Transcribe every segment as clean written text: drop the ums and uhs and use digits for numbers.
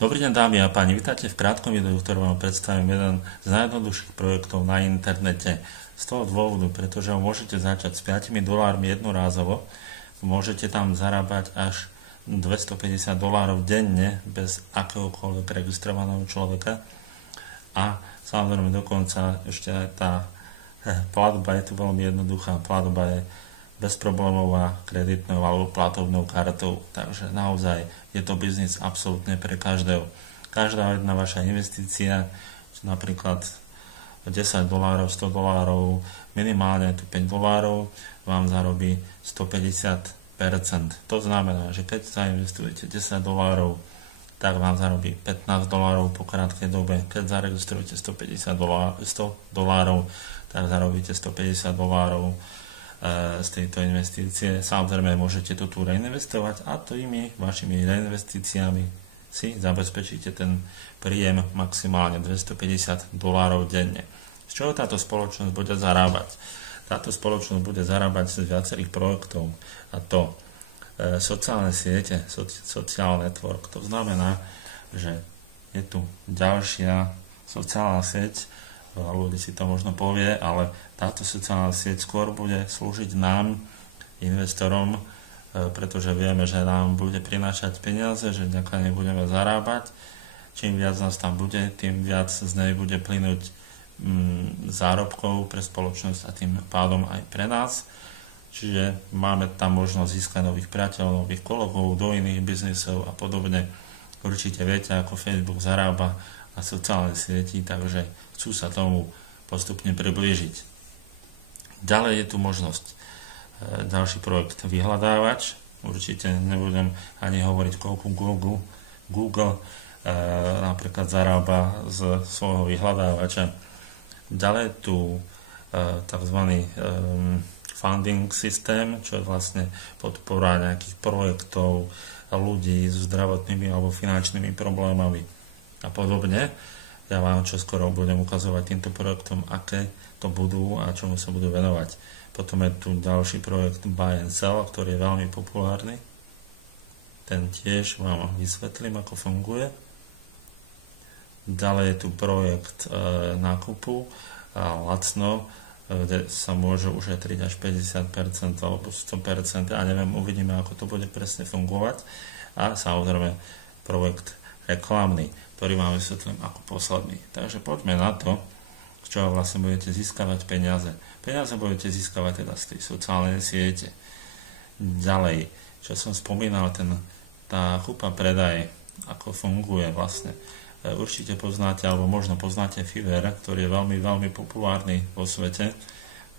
Dobrý deň dámy a páni, vítajte v krátkom videu, v ktorom vám predstavím jeden z najjednoduchších projektov na internete. Z toho dôvodu, pretože môžete začať s $5 jednorázovo, môžete tam zarábať až $250 denne bez akéhokoľvek registrovaného človeka a samozrejme dokonca ešte aj tá platba je tu veľmi jednoduchá, platba je bezproblémová kreditnou alebo platovnou kartou. Takže naozaj je to biznis absolútne pre každého. Každá jedna vaša investícia, napríklad $10, $100, minimálne tu $5, vám zarobí 150%. To znamená, že keď zainvestujete $10, tak vám zarobí $15 po krátkej dobe. Keď zaregistrujete $100, tak zarobíte $150 z tejto investície. Samozrejme, môžete to tu reinvestovať a tými vašimi reinvestíciami si zabezpečíte ten príjem maximálne $250 denne. Z čoho táto spoločnosť bude zarábať? Táto spoločnosť bude zarábať z viacerých projektov, a to sociálne siete, social network. To znamená, že je tu ďalšia sociálna sieť, ľudí si to možno povie, ale táto sociálna sieť skôr bude slúžiť nám, investorom, pretože vieme, že nám bude prinášať peniaze, že vďaka nej budeme zarábať. Čím viac nás tam bude, tým viac z nej bude plynúť zárobkov pre spoločnosť a tým pádom aj pre nás. Čiže máme tam možnosť získať nových priateľov, nových kolegov do iných biznisov a podobne. Určite viete, ako Facebook zarába na sociálnej sieti, takže chcú sa tomu postupne priblížiť. Ďalej je tu možnosť ďalší projekt vyhľadávač. Určite nebudem ani hovoriť, koľko Google napríklad zarába z svojho vyhľadávača. Ďalej je tu tzv. Funding systém, čo je vlastne podpora nejakých projektov ľudí s zdravotnými alebo finančnými problémami a podobne. Ja vám čoskoro budem ukazovať týmto projektom, aké to budú a čomu sa budú venovať. Potom je tu ďalší projekt Buy and Sell, ktorý je veľmi populárny. Ten tiež vám vysvetlím, ako funguje. Ďalej je tu projekt nákupu lacno, kde sa môže ušetriť až 50% alebo 100%. Ja neviem, uvidíme, ako to bude presne fungovať. A samozrejme projekt reklamný, ktorý vám vysvetlím ako posledný. Takže poďme na to, z čoho vlastne budete získavať peniaze. Peniaze budete získavať teda z tej sociálnej siete. Ďalej, čo som spomínal, tá kúpa predaj, ako funguje vlastne. Určite poznáte, alebo možno poznáte Fiverr, ktorý je veľmi, veľmi populárny vo svete,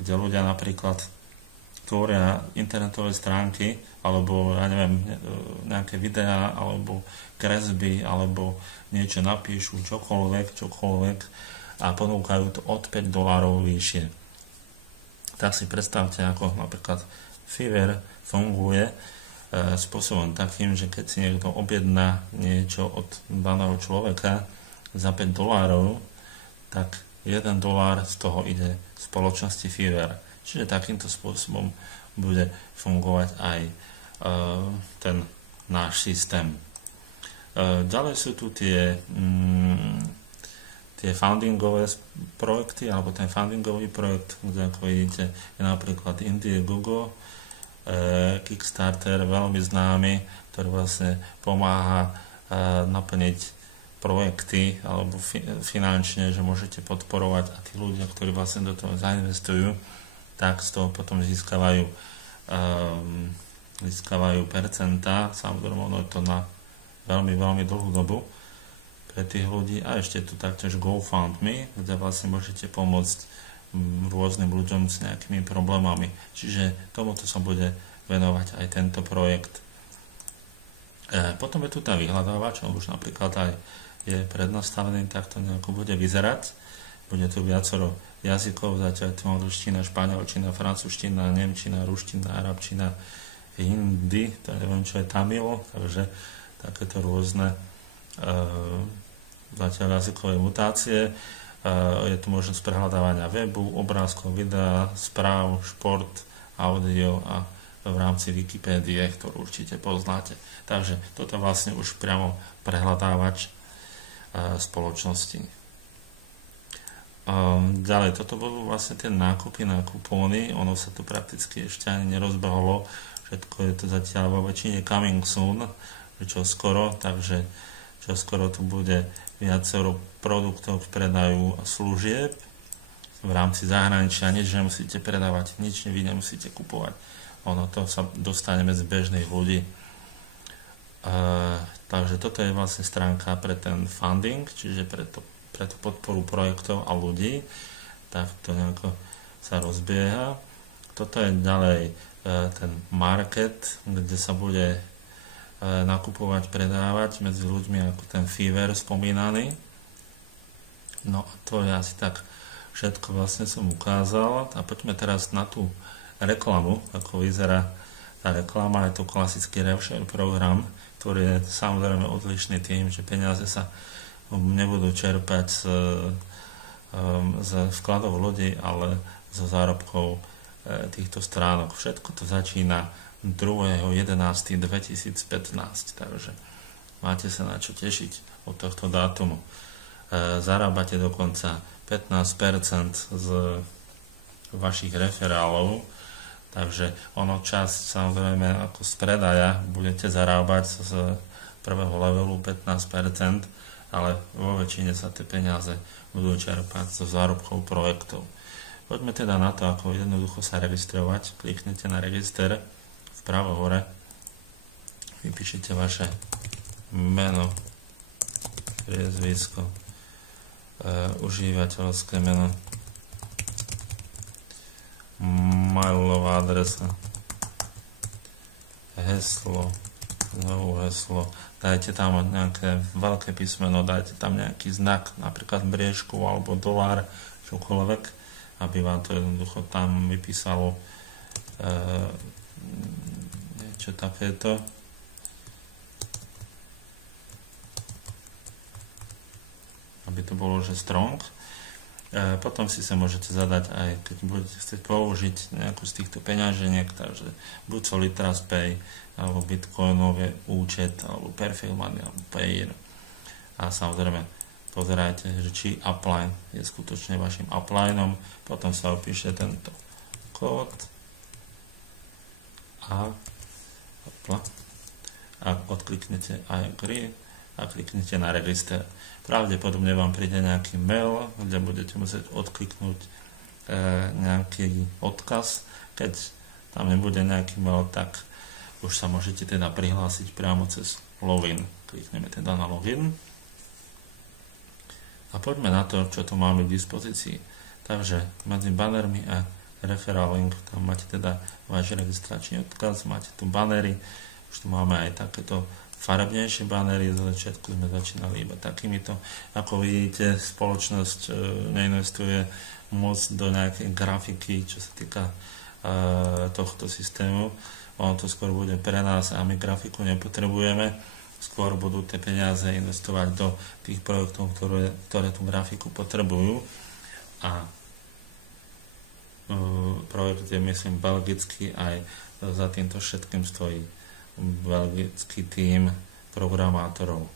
kde ľudia napríklad tvoria internetové stránky, alebo ja neviem, nejaké videá, alebo kresby, alebo niečo napíšu, čokoľvek a ponúkajú to od $5 vyššie. Tak si predstavte, ako napríklad Fiverr funguje spôsobom takým, že keď si niekto objedná niečo od daného človeka za $5, tak $1 z toho ide spoločnosti Fiverr. Čiže takýmto spôsobom bude fungovať aj ten náš systém. Ďalej sú tu tie fundingové projekty, alebo ten fundingový projekt, kde ako vidíte je napríklad Indiegogo, Kickstarter, veľmi známy, ktorý vlastne pomáha naplniť projekty alebo finančne, že môžete podporovať a tí ľudia, ktorí vlastne do toho zainvestujú, tak z toho potom získavajú percentá. Samozrejme, ono je to na veľmi, veľmi dlhú dobu pre tých ľudí. A ešte tu taktiež GoFundMe, kde vlastne môžete pomôcť rôznym ľuďom s nejakými problémami. Čiže tomuto sa bude venovať aj tento projekt. Potom je tu ten vyhľadávač, on už napríklad aj je prednastavený, tak to nejako bude vyzerať. Bude tu viacero jazykov, zatiaľ tu angličtina, španielčina, francúzština, nemčina, ruština, arabčina, hindi, to neviem, čo je tamil, takže takéto rôzne zatiaľ jazykové mutácie. Je tu možnosť prehľadávania webu, obrázkov, videa, správ, šport, audio a v rámci Wikipédie, ktorú určite poznáte. Takže toto vlastne už priamo prehľadávač spoločnosti. Ďalej, toto budú vlastne tie nákupy na kupóny, ono sa to prakticky ešte ani nerozbehlo, všetko je to zatiaľ vo väčšine coming soon, čo skoro, takže čo skoro tu bude viacero produktov v predaju a služieb v rámci zahraničia, nič nemusíte predávať, nič vy nemusíte kupovať, ono to sa dostane medzi bežných ľudí. Takže toto je vlastne stránka pre ten funding, čiže pre tú podporu projektov a ľudí, tak to nejako sa rozbieha. Toto je ďalej ten market, kde sa bude nakupovať, predávať medzi ľuďmi ako ten Fiverr spomínaný. No a to je asi tak všetko vlastne som ukázal a poďme teraz na tú reklamu, ako vyzerá tá reklama. Je to klasický RevShare program, ktorý je samozrejme odlišný tým, že peniaze sa nebudú čerpať z vkladov ľudí, ale zo zárobkov týchto stránok. Všetko to začína 2.11.2015, takže máte sa na čo tešiť od tohto dátumu. Zarábate dokonca 15% z vašich referálov, takže ono časť samozrejme ako z predaja budete zarábať z prvého levelu 15%, ale vo väčšine sa tie peniaze budú čerpať zo zárobkov projektov. Poďme teda na to, ako jednoducho sa registrovať. Kliknete na register vpravo hore, vypíšete vaše meno, priezvisko, užívateľské meno, mailová adresa, heslo, znovu heslo, dajte tam nejaké veľké písmeno, dajte tam nejaký znak, napríklad briežku alebo dolár, čokoľvek, aby vám to jednoducho tam vypísalo niečo takéto. Aby to bolo, že strong. Potom si sa môžete zadať aj, keď budete chcieť použiť nejakú z týchto peňaženiek, takže buď Solitrust Pay, alebo Bitcoinový účet, alebo Perfect Money, alebo Payeer. A samozrejme, pozerajte, že či upline je skutočne vašim uplineom, potom sa opíše tento kód a odkliknete I agree a kliknete na register. Pravdepodobne vám príde nejaký mail, kde budete musieť odkliknúť nejaký odkaz. Keď tam nebude nejaký mail, tak už sa môžete teda prihlásiť priamo cez login. Klikneme teda na login. A poďme na to, čo tu máme k dispozícii. Takže medzi bannermi a referral link, tam máte teda váš registračný odkaz, máte tu bannery, už tu máme aj takéto farebnejšie banery, zo začiatku sme začínali iba takýmito. Ako vidíte, spoločnosť neinvestuje moc do nejakej grafiky, čo sa týka tohto systému. Ono to skôr bude pre nás a my grafiku nepotrebujeme. Skôr budú tie peniaze investovať do tých projektov, ktoré tú grafiku potrebujú. A projekt je, myslím, belgický, aj za týmto všetkým stojí belgický tím programátorov.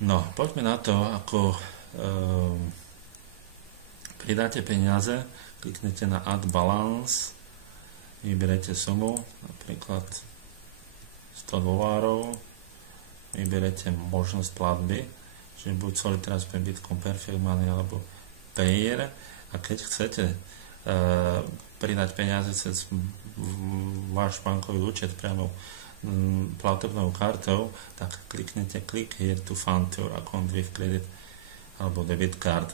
No, poďme na to, ako pridáte peniaze, kliknete na Add Balance, vyberete sumu, napríklad $100, vyberete možnosť platby, čiže buď Solitrust Pay, Bitcoin, Perfect Money alebo Payeer, a keď chcete pridať peniaze cez váš bankový účet priamo platobnou kartou, tak kliknete Click here to fund your account with credit alebo debit card.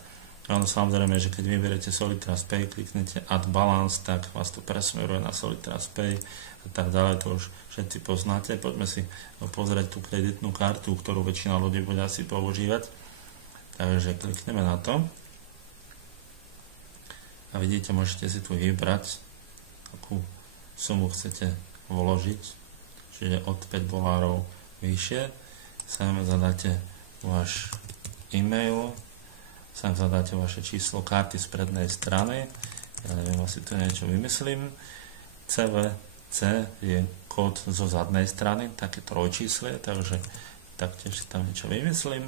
Áno, samozrejme, že keď vyberete Solitrust Pay, kliknete Add Balance, tak vás to presmeruje na Solitrust Pay a tak ďalej, to už všetci poznáte. Poďme si pozrieť tú kreditnú kartu, ktorú väčšina ľudí bude asi používať. Takže klikneme na to. A vidíte, môžete si tu vybrať, akú sumu chcete vložiť, čiže od $5 vyššie. Sem zadáte váš e-mail, sem zadáte vaše číslo karty z prednej strany, ja neviem, asi tu niečo vymyslím, C je kód zo zadnej strany, také trojčíslie, takže taktiež si tam niečo vymyslím.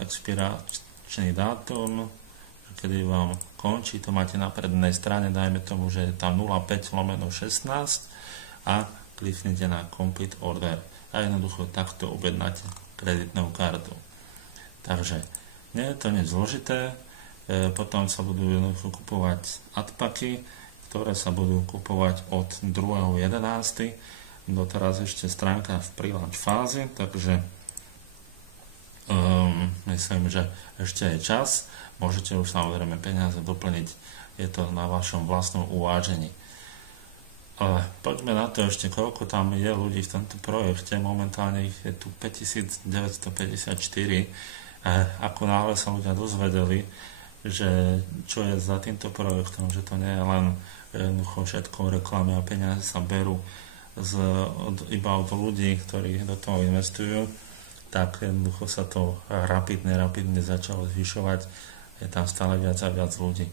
Expiračný dátum, kedy vám končí, to máte na prednej strane, dajme tomu, že je tam 05/16 a kliknete na Complete Order a jednoducho takto objednáte kreditnou kartou. Takže nie je to nič zložité, potom sa budú jednoducho kupovať adpaky, ktoré sa budú kupovať od 2.11. Doteraz ešte stránka v pre-launch fázi, takže myslím, že ešte je čas. Môžete už samozrejme peniaze doplniť, je to na vašom vlastnom uvážení. Ale poďme na to ešte, koľko tam je ľudí v tomto projekte. Momentálne ich je tu 5954. Ako náhle sa ľudia dozvedeli, že čo je za týmto projektom, že to nie je len jednoducho všetko reklamy a peniaze sa berú iba od ľudí, ktorí do toho investujú, tak jednoducho sa to rapidne začalo zvyšovať. Je tam stále viac a viac ľudí.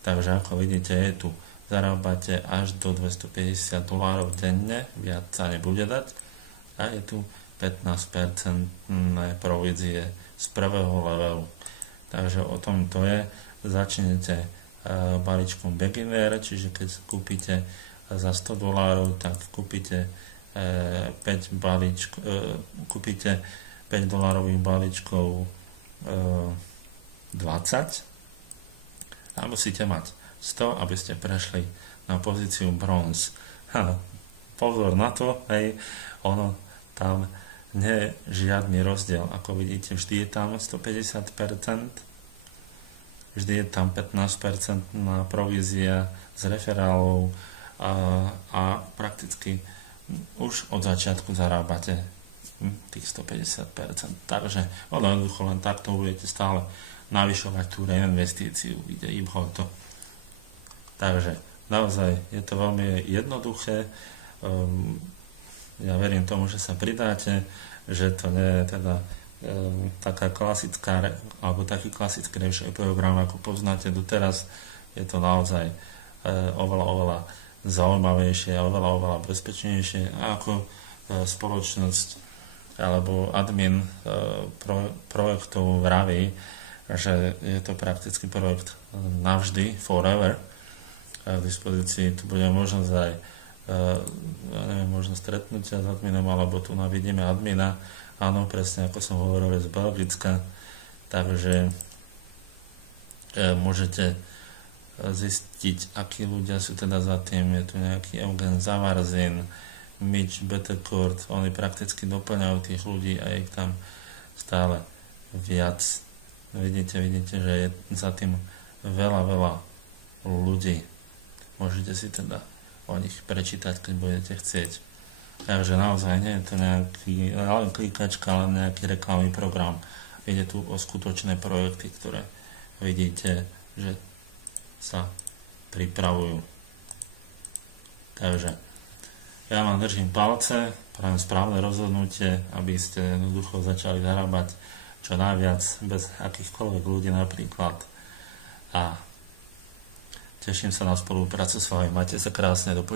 Takže ako vidíte, je tu zarábate až do $250 denne, viac sa nebude dať a je tu 15% provízie z prvého levelu. Takže o tom to je. Začnete balíčkom beginner, čiže keď kúpite za $100, tak kúpite 5 dolárových balíčkov 20 a musíte mať 100, aby ste prešli na pozíciu bronze. Pozor na to, ono tam nie je žiadny rozdiel. Ako vidíte, vždy je tam 150%, vždy je tam 15% na provízia z referálov a prakticky už od začiatku zarábate tých 150%. Takže ono jednoducho len takto budete stále navyšovať tú reinvestíciu. Ide iba o to. Takže naozaj je to veľmi jednoduché. Ja verím tomu, že sa pridáte, že to nie je teda taká klasická, alebo taký klasický program, ako poznáte doteraz. Je to naozaj oveľa zaujímavejšie a oveľa bezpečnejšie ako spoločnosť alebo admin projektov vraví, že je to prakticky projekt navždy, forever. V dispozícii tu bude možnosť aj možno stretnutia s adminom, alebo tu vidíme admina, áno, presne ako som hovoril, z Belgicka, takže môžete zistiť, akí ľudia sú teda za tým. Je tu nejaký Eugen Zavarzin, Mitch Betancourt, oni prakticky doplňajú tých ľudí a je ich tam stále viac. Vidíte, že je za tým veľa ľudí. Môžete si teda o nich prečítať, keď budete chcieť. Takže naozaj nie je to nejaký klikačka, ale nejaký reklamný program. Ide tu o skutočné projekty, ktoré vidíte, že sa pripravujú. Takže ja vám držím palce, prajem správne rozhodnutie, aby ste jednoducho začali zarábať čo najviac bez akýchkoľvek ľudí napríklad. A teším sa na spoluprácu s vami. Majte sa krásne, do